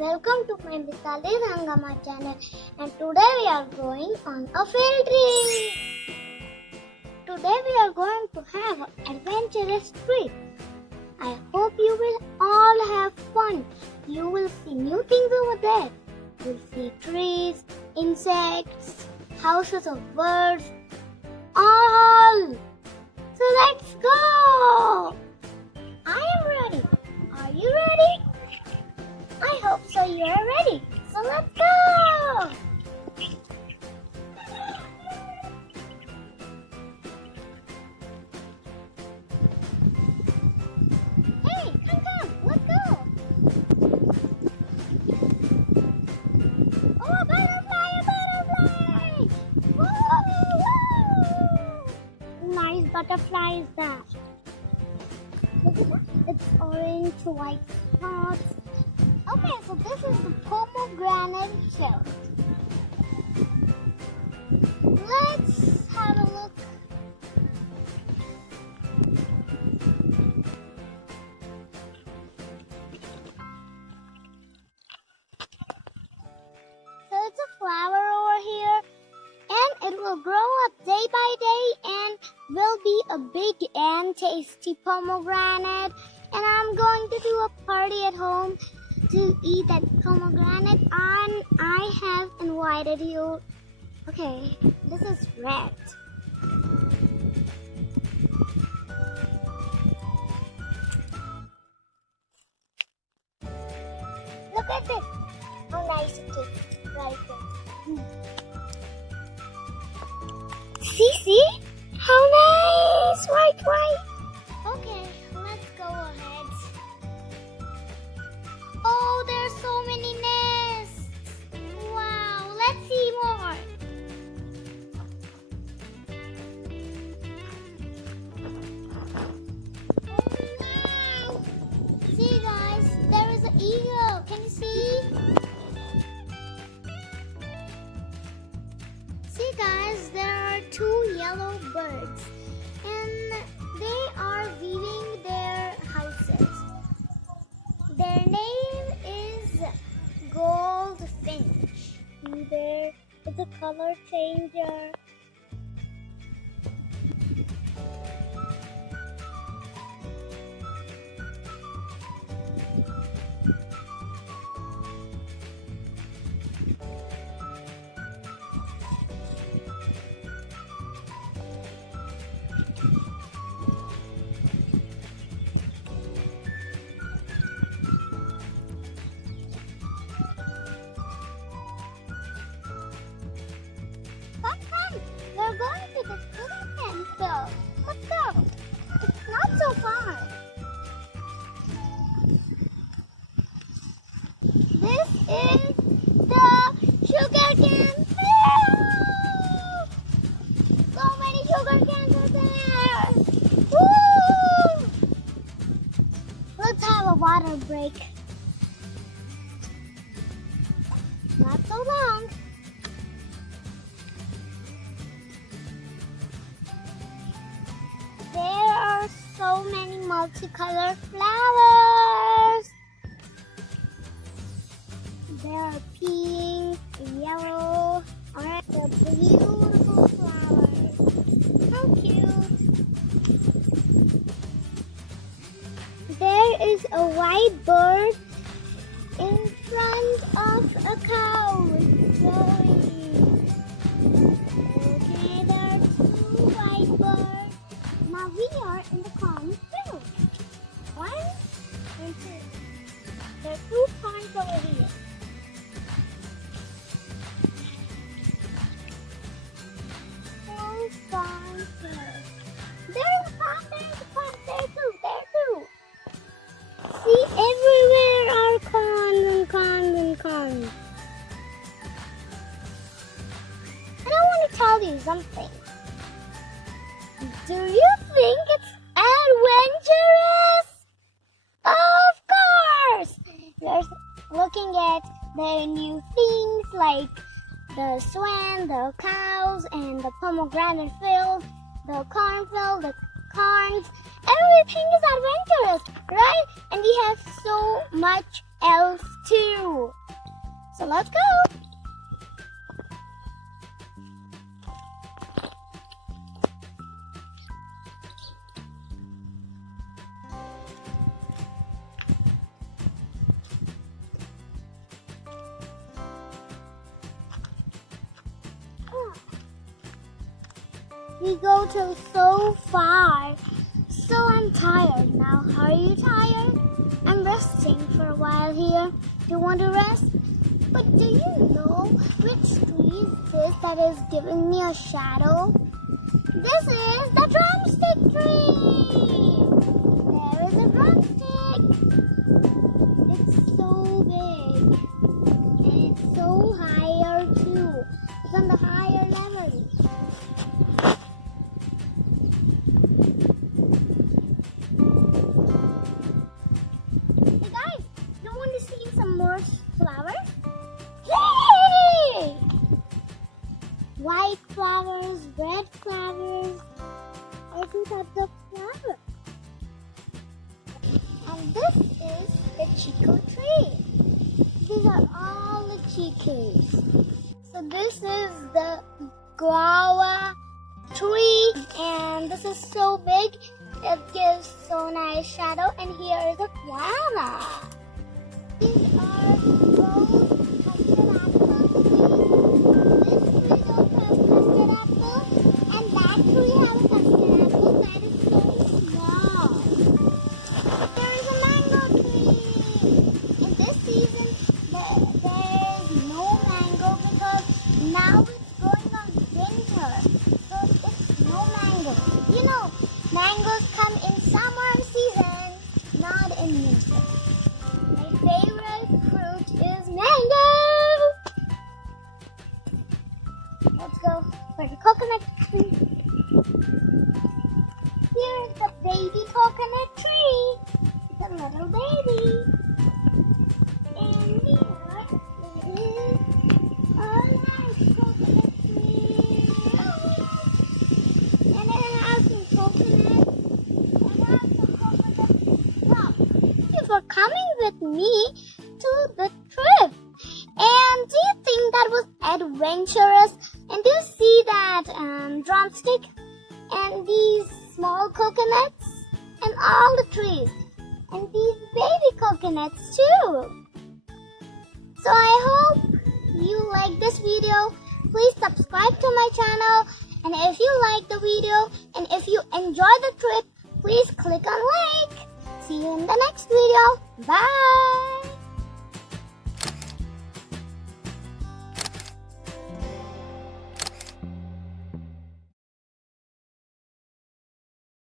Welcome to my Mitali channel, and today we are going on a field trip. Today we are going to have an adventurous trip. I hope you will all have fun. You will see new things over there. You will see trees, insects, houses of birds, all. So let's go. I am ready. Are you ready? I hope so you are ready. So let's go! Hey, come, let's go! Oh, a butterfly! Whoa! Nice butterfly is that. Look at that. It's orange, white spots. Okay, so this is the pomegranate shell. Let's have a look. So it's a flower over here, and it will grow up day by day and will be a big and tasty pomegranate. And I'm going to do a party at home to eat that pomegranate, and I have invited you. Okay, this is red. Look at this. How nice it is right there. See? How nice! White. Okay, let's go ahead. Oh, there's so many nests. Wow, let's see more. Oh, wow. See guys, there is an eagle. Can you see? See guys, there are two yellow birds and they are weaving their houses. Their name is goldfinch. There is a color changer. Come. We're going to the Sugarcane field. Let's go. It's not so far. This is the Sugarcane field. So many sugarcanes are there. Woo! Let's have a water break. Not so long. There are so many multicolored flowers. There are pink, yellow, orange, they're beautiful flowers. How cute. There is a white bird in front of a cow. It's flowing. Okay, there are two white birds. Now we are in the corn field. 1 and 2. There are 2 corns over here. There's corn here. There's a corn there too. See, everywhere are corns. And I want to tell you something. Do you think it's adventurous? Of course! We're looking at the new things like the swan, the cows, and the pomegranate field, the cornfield, the corns. Everything is adventurous, right? And we have so much else too. So let's go. We go till so far, so I'm tired now. Are you tired? I'm resting for a while here. Do you want to rest? But do you know which tree is this that is giving me a shadow? This is the drumstick tree. There is a drumstick. It's so big and it's so higher too. It's on the higher level. More flowers? Yay! White flowers, red flowers, every type of flower. And this is the chico tree. These are all the chicos. So this is the guava tree, and this is so big, it gives so nice shadow. And here is a guava. These are both custard apples. This tree also has custard apple, and that tree has a custard apple that is so small. There is a mango tree. In this season, there is no mango because now it's going on winter, so it's no mango. You know, mangoes come in summer season, not in winter. Favorite fruit is mango. Let's go for the coconut tree. Here's the baby coconut tree. It's a little baby. And here is a nice coconut tree. And it has some coconut. And has some coconut top. Thank you for coming with me to the trip. And do you think that was adventurous? And do you see that drumstick and these small coconuts and all the trees and these baby coconuts too? So I hope you like this video. Please subscribe to my channel, and if you like the video and if you enjoy the trip, please click on like. See you in the next video. Bye.